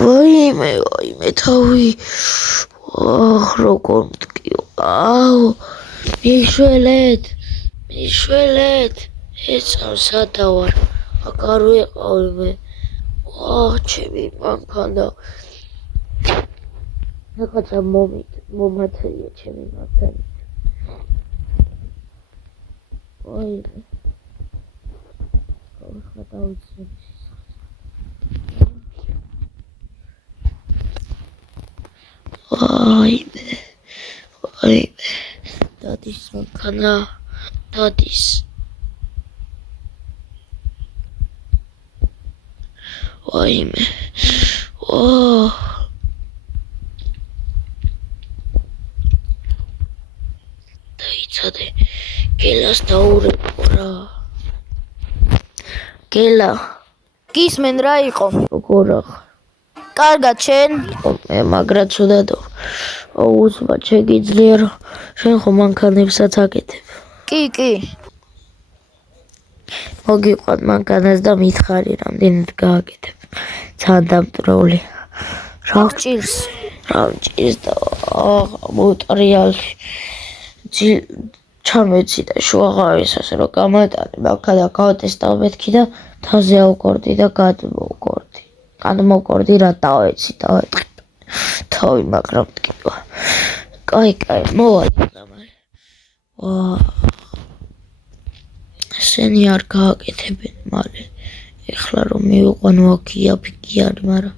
ვაიმე თავი როგორ მткиო მიშველეთ ეცამ სადავარ აქ არ ვიყავი მე ჩემი მანქანა რაღაცა მომათრია ჩემი მანქანა ვაიმე დადის მანქანა დადის ვაიმე დაიცადე გელას დაურეკო რა გელა გისმენ რა იყო როგორ ახ კარგად შენ მე მაგრად ცუდადო უცბად შეგიძლია რომ შენ ხო მანქანებსაც აკეთებ კი მოგიყვან მანქანას და მითხარი რამდენად გააკეთებ ძალიან დამტრეული რა ჭირს და მოტრიალში ჩამეცი და შუაღავის ასე რომ გამატანე მანქანა გავატესტავ მეთქი და თავზე ავკორდი და გადმოვკორდი რა დავეცი დავეტყი თავი მაგრამ მткиვა კაი მოვალე სენი არ გააკეთებენ მალე ეხლა რომ მივიყვანო აქ იაფი არის მაგრამ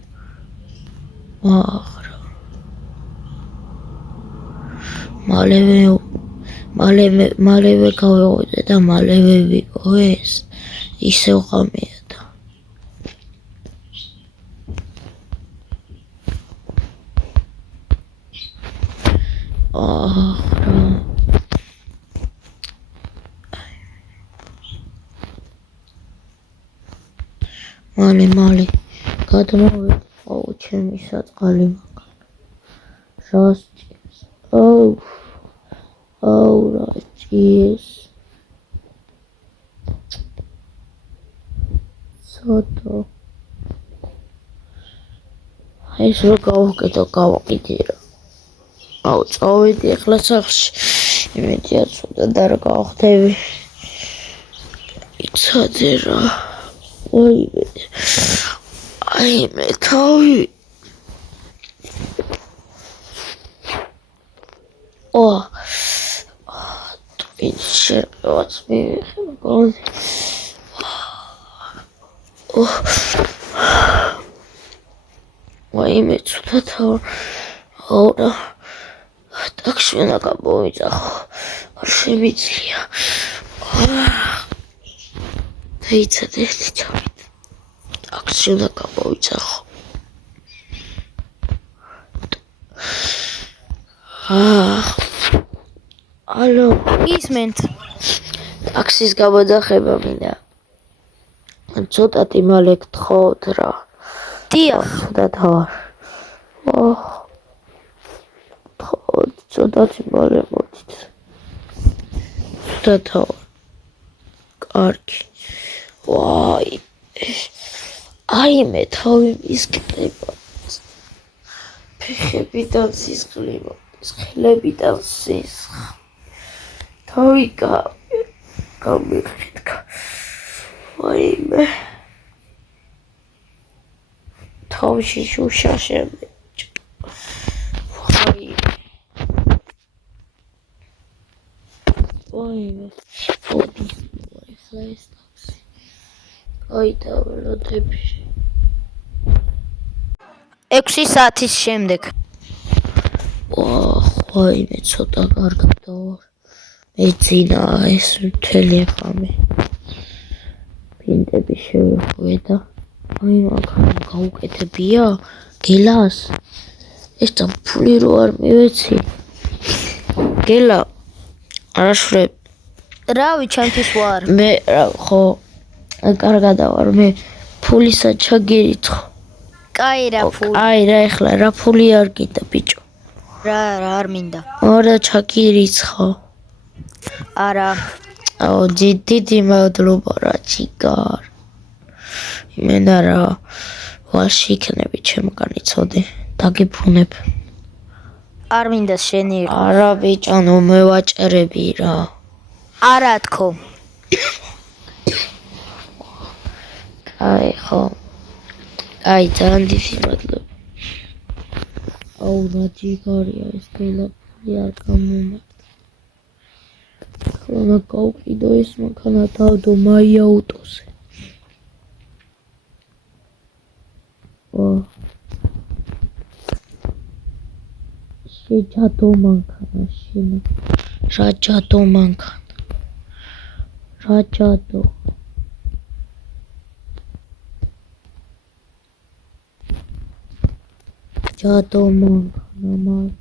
მალევე გავეღვიდე და მალევე ვიყო ეს ისევ ღამეა და მალე გადმოვიყო ჩემი საწყალი მანქანა რას ჭირს რა ჭირს ცოტა ეს რო გავაკეთე რა წავედი ახლა სახლში იმედია ცუდად არ გავხდები იცადე რა ვაიმე თავი შერყევაც მივიღე ვაიმე ცუდად აურა ტაქსი უნდა გამოვიძახო არ შემიძლია დაიცადე ერთი თავი ტაქსი უნდა გამოვიძახო ალო ისმენთ ტაქსის გამოძახება მინდა ცოტათი მალე გთხოვთ რა დიახ ცუდად ვარ ცოტათი მალე მოდით ცუდად ვარ კარგი ვაიმე თავი მისკდება ფეხებიდან სისხლი ხელებიდან სისხლი თავი გამიხიტკა ვაიმე თავში შუშა შემეჭ ვაიმე ოდი ეხლა ეს ტაქსი აი დაველოდები 6 საათის შემდეგ ვაიმე ცოტა კარგად დავარ მეძინა ეს მთელი ღამე პინტები შევეხვე და აი მაგარი გაუკეთებია გელას ეს და ფული რო არ მივეცი გელა არაშრებ რავი ჩემთვის ვარ მე ხო კარგად ვარ მე ფულისა ჩაგერიცხო კაი რა ფული აი რა ეხლა რა ფული არ გინდა ბიჭო რა არ მინდა ორა ჩაგერიცხო არა დიდი მადლობა რა ჩიგარ იმენა რა ვაში იქნები ჩემგანი ცოდი დაგიბრუნებ არ მინდა შენი იყო. არა ბიჭანო მე ვაჭერები რა არა თქო. აი ხო აი ძალიან დიდი მადლობა აუ რა ჯიგარია ეს გელაფი არ გამომართ ხოლმე გავყიდო ეს მანქანა დავდო მაი აუტოზე შეჯადო მანქანა შენ რა ჯადო მანქანა რა ჯადო ჯადო მანქანა მართ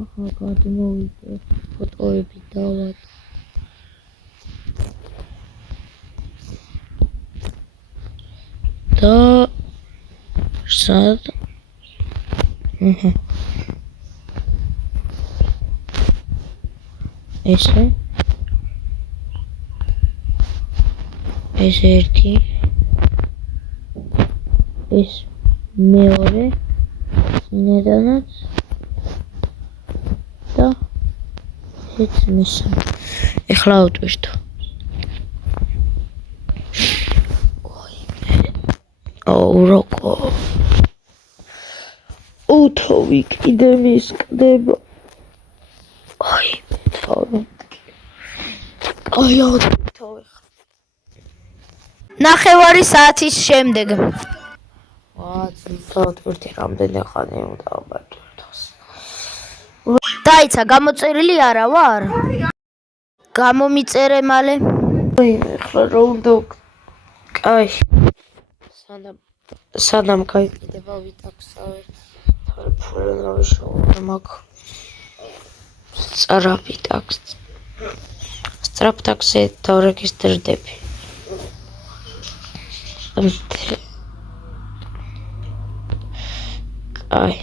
აჰა გადმოვიდე ფოტოები დავად და სად ესე ეს ერთი ეს მეორე სინედანაც და ეს მესამე ეხლა ავტვირთო აუ როკო უთავი კიდე მისკდება აი თავი აი ავტვირთო ნახევარი საათის შემდეგ. ავტვირთი რამდენი ხანი უნდა ავტვირთოს დაიცა გამოწერილი არა ვარ? გამომიწერე მალე. ეხლა რა უნდა კაი სანამ გაიყიდება ვიტაქსავე თორე ფულენავი შოუ მაქვს სწრაფი ტაქსი სწრაფ ტაქსი დარეგისტრირდები კაი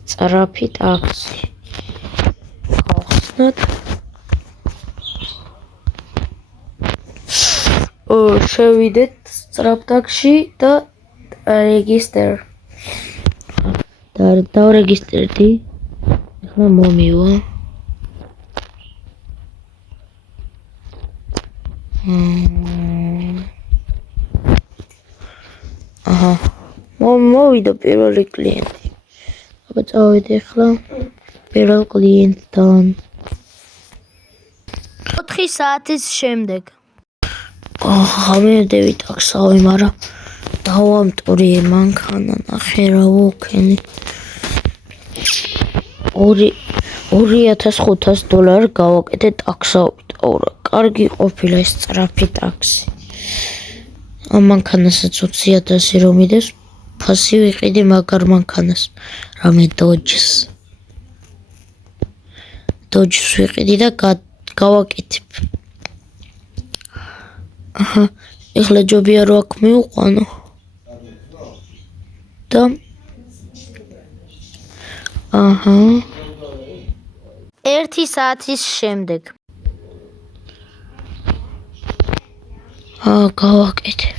სწრაფი ტაქსი ხახსნათ შევიდეთ სწრაფ ტაქსში და რეგისტრ და დავრეგისტრირდი ეხლა მომივა აჰა მოვიდა პირველი კლიენტი აბა წავედი ეხლა პირველ კლიენტთან 4 საათის შემდეგ. გამევდები ტაქსავი მაგრამ დავამტვრიე მანქანა ნახე რა ვუქენი $2500 გავაკეთე ტაქსავით აურა კარგი ყოფილა ეს სწრაფი ტაქსი ამ მანქანასაც 20,000 რომ მიდევს ფასი ვიყიდი მაგარ მანქანას რამე დოჯს ვიყიდი და გავაკეთებ აჰა ეხლა ჯობია რო აქ მივყვანო და აჰა 1 საათის შემდეგ. გავაკეთე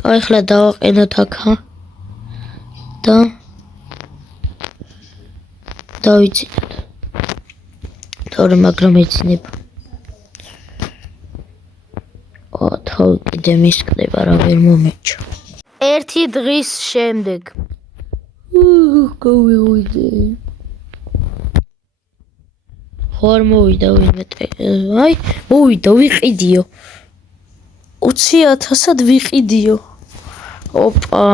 კაი ეხლა დავაყენოთ აქა და დავიცინოთ თორე მაგრამ ეცნება თავი კიდე მისკდება რა ვერ მომეჩო 1 დღის შემდეგ. გავივიდე ხარ მოვიდა ვინმე აი მოვიდა ვიყიდიო 20,000-ად ვიყიდიო ოპა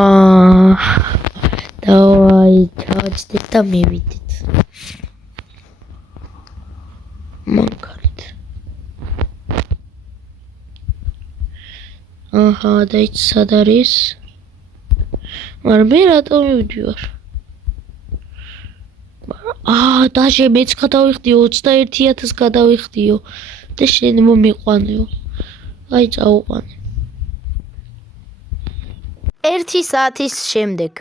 დავაი ჩავჭდეთ და მივიდეთ მანქანით აჰა დაიც სად არის მაგრამ მე რატომ მივდივარ დაჟე მეც გადავიხდიო 21,000 გადავიხდიო და შენ მომიყვანეო აი წაუყვანე 1 საათის შემდეგ.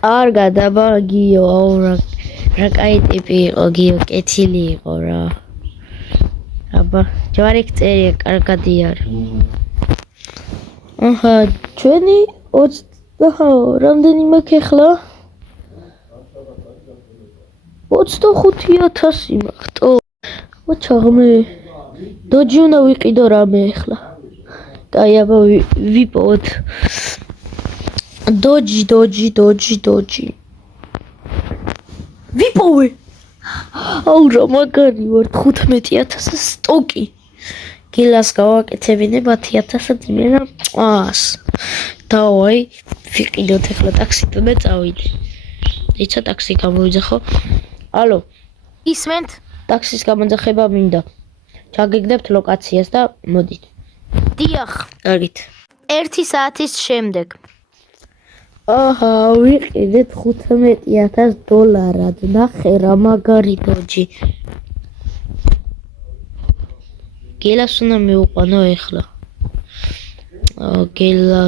კარგად აბა გიო აუ რა კაი ტიპი იყო გიო კეთილი იყო რა აბა, ჯვარი წერია, კარგადი არის. აჰა, ჩვენი 20 რამდენი მაქვს ახლა? 25,000 მაქვს. ოჩაღმე. დოჯი უნდა ვიყიდო რამე ახლა. კაი, აბა ვიპოვოთ. დოჯი. ვიპოვე. აუ რა მაგარი ვარ 15,000 სტოკი. გილას გავაკეთებინე 10,000 იმენა მწვას. დავაი, ვიყიდოთ ახლა ტაქსიდან და წავიდე. ეცა ტაქსი გამოვიძახო. ალო, ისმენთ? ტაქსის გამოძახება მინდა. ჩაგიგდებთ ლოკაციას და მოდით. დიახ. კარგით. 1 საათის შემდეგ. აჰა, ვიყიდეთ $15,000. ნახე რა მაგარი დოჯი. გელას უნდა მივუყვანო ეხლა. გელა.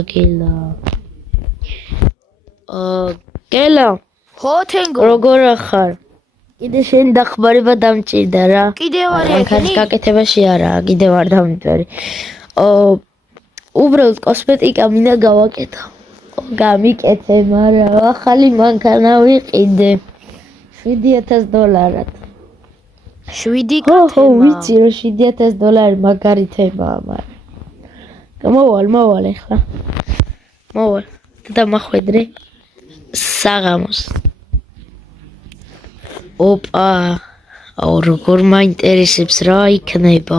გელა, ხო, თენგო. როგორ ახარ? კიდე შენ დახმარება დამჭირდა რა. კიდევ არ მანქანის გაკეთებაში არა, კიდე ვარ დამიტვერი. უბრალოდ კოსმეტიკა მინდა გავაკეთო. გამიკეთე, მაგრამ ახალი მანქანა ვიყიდე. $7,000. 7 ხო, კათემა. ვიცი რომ $7,000 მაგარი თემაა, მაგრამ მოვალ ახლა. მოვალ და მახვედრე საღამოს. ოპა, აუ როგორ მაინტერესებს რა იქნება.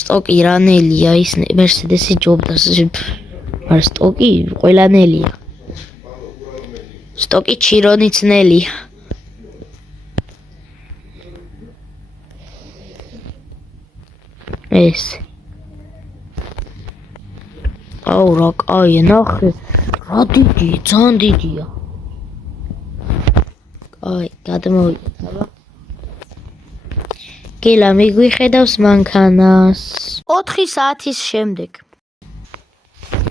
სტოკი რანელია ის Mercedes-ი ჯობდა. მაგრამ სტოკი ყველანელია. სტოკი ჩირონიც ნელია. ეს. აუ რა კაია, ნახე. რა დიდია, ძალიან დიდია. აი, გადმოვიდეთ, აბა. გელა მიგვიხედავს მანქანას. 4 საათის შემდეგ.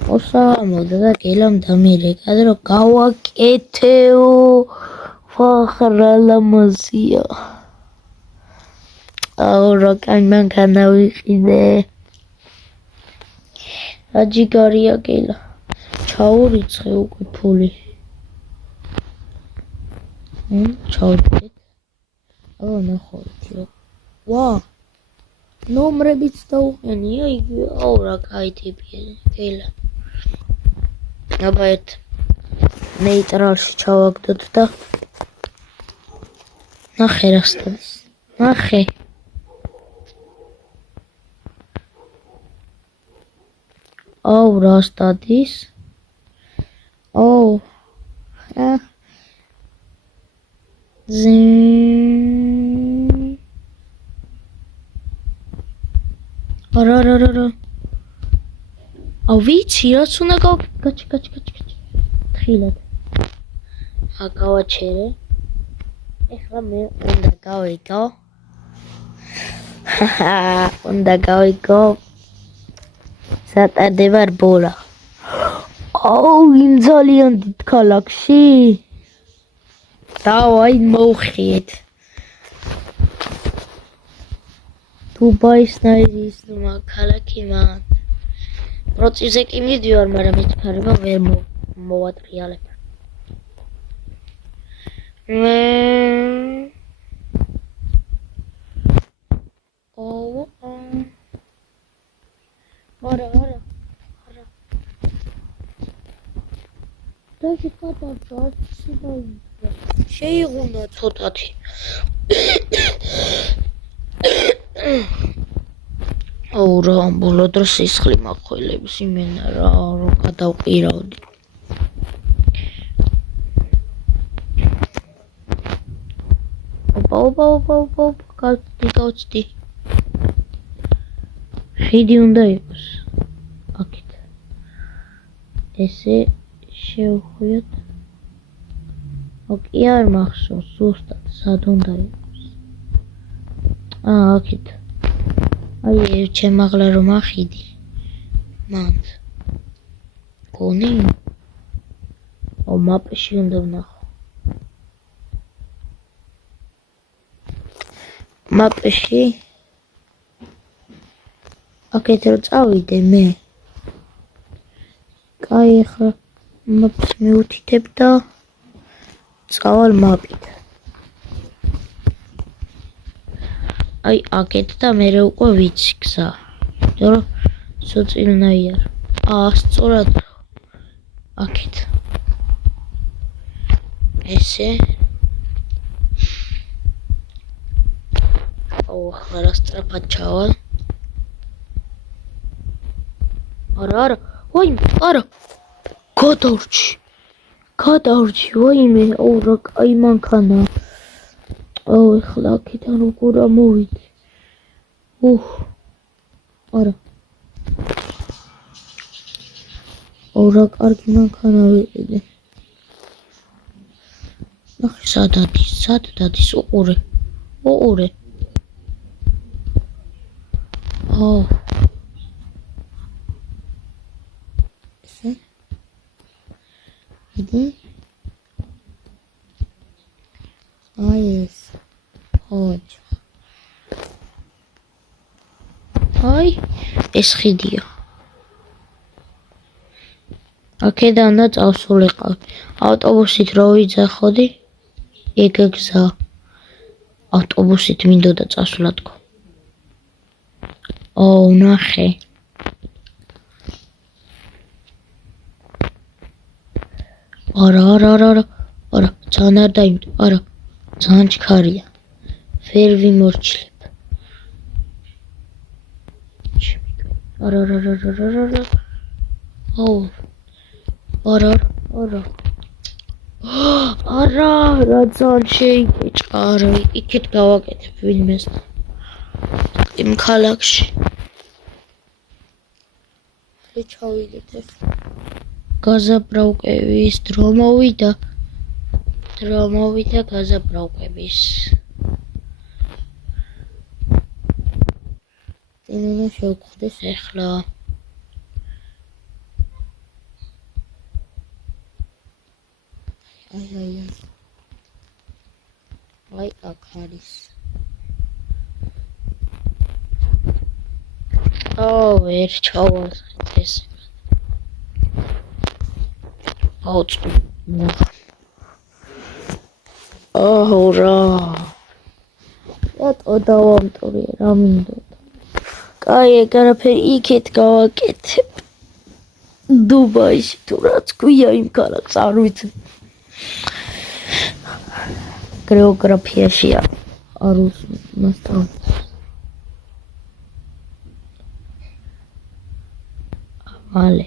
მოსამოდა და გელამ დამირეკა და რომ გავაკეთეო. ვახრა ლამაზია. აუ რა კაი მანქანა ვიყიდე. რა ჯიგარია გელა. ჩაურიცხე უკვე ფული. ჩაურიცხეთ. აუ ნახოთიო. ვა. ნომრებიც დაუყენია იგი. აუ რა კაი ტიპია გელა. აბა ერთ ნეიტრალში ჩავაგდოთ და ნახე რა სტადის. ნახე. აუ რა სტადის. აუ. არა. აუ ვიცი რაც უნდა გაჩი. ხილად. გავაჩერე. ეხლა მე უნდა გავიგო. უნდა გავიგო. სატარდება რბოლა. აუ იმ ძალიან დიდ ქალაქში. დავაი მოვხიეთ. დუბაის ნაირის ქალაქი მან. პროცესზე კი მიდივარ, მაგრამ მითხარება ვერ მოვატრიალებ. არა. დაში პატარდა სიბაიდა. შეიღუნა ცოტათი. აუ რა ბოლო დროს სისხლი მაყოლებს იმენა რა რომ გადავყირავდი. ოპა, გავწდი. ხიდი უნდა იყოს. აქეთ. ესე შევხვიოთ. ოკი არ მახსოვს ზუსტად სად უნდა იყოს. აქეთ. აი ჩემაღლა რომ ახიდი. მანდ. გონი? მაპში უნდა ვნახო. მაპში აქეთ რომ წავიდე მე. კაი, ახლა მაპს მიუთითებ და წავალ მაპით. აი, აქეთ და მე უკვე ვიცი გზა. რომ სოწილნაირ. სწორად აქეთ. ესე. ახლა რა სწრაფად ჩავალ. არა, ვაიმე, არა. გადავრჩი, ვაიმე, რა კაი მანქანა. ახლა აქედან როგორ ამოვიდი. არა. რა კარგი მანქანა ვიყიდე. ნახე, სად დადის, უყურე. ესე. იდი. ეს. ოჯა. აი, ეს ხიდია. აქედანა წავსულიყავი. ავტობუსით რო ვიძახოდი, ეგ გზა. ავტობუსით მინდოდა წასვლათქო. ნახე. არა, ძალიან არ დაიმტო, არა, ძალიან ჩქარია. ვერ ვიმორჩილებ. არა. არა, რა ძალიან შეიკეჭარა. იქეთ გავაკეთებ ვინმეს. იმ ქალაქში. ჩავიდეთ ეს. გაზაბრაუკების დრო მოვიდა გაზაბრაუკების. უნდა შევხვდეს ახლა. აი, აქ არის. ვერ ჩავალ ეს. რა. რატო დავამტვრე, რა მინდოდა. კაი, ეგ არაფერი იქეთ გავაკეთებ. დუბაიში თუ რაც ქვია იმ ქალაქს არ ვიცი. გეოგრაფიაშია არ მასწავლე. მალე.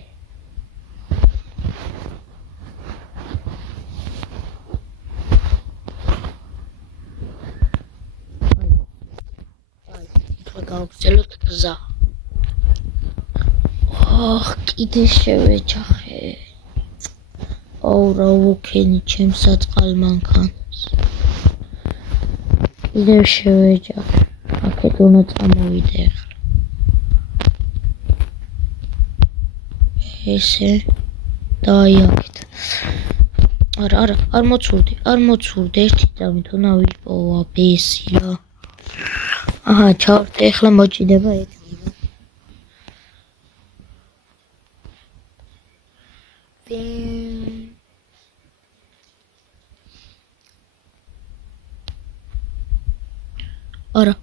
გავგრძელოთ გზა. კიდე შევეჯახე. რა ვუქენი ჩემს საწყალ-მანქანას. კიდევ შევეჯახე. აქეთ უნდა წამოვიდე ახლა. ესე და აი აქეთ. არა, არ მოცურდი. ერთი წამით უნდა ვიპოვა ბესი რა. ჩავრდე, ახლა მოჭიდება ექნება. არა.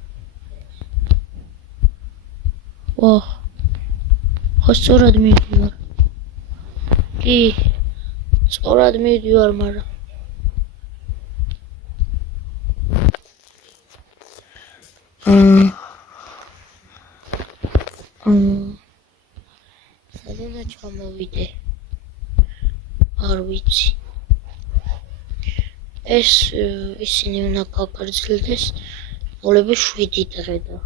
ხო სწორად მივდივარ. კი, სწორად მივდივარ, მაგრამ სად უნდა ჩამოვიდე? არ ვიცი. ეს ისინი უნდა გაგრძელდეს მოლები 7 დღე და.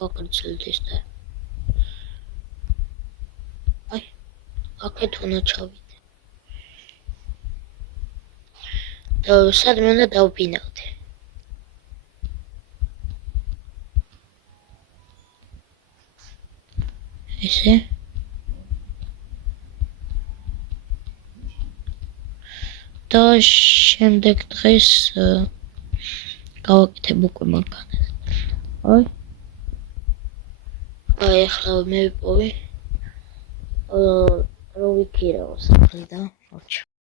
გაგრძელდეს და. აი, აქეთ უნდა ჩავიდე. და სადმე უნდა დავბინავდე. ესე. და შემდეგ დღეს გავაკეთებ უკვე მანქანას. აი ახლა მე ვიპოვე. რო ვიქირავო სახლი და მოვჩა.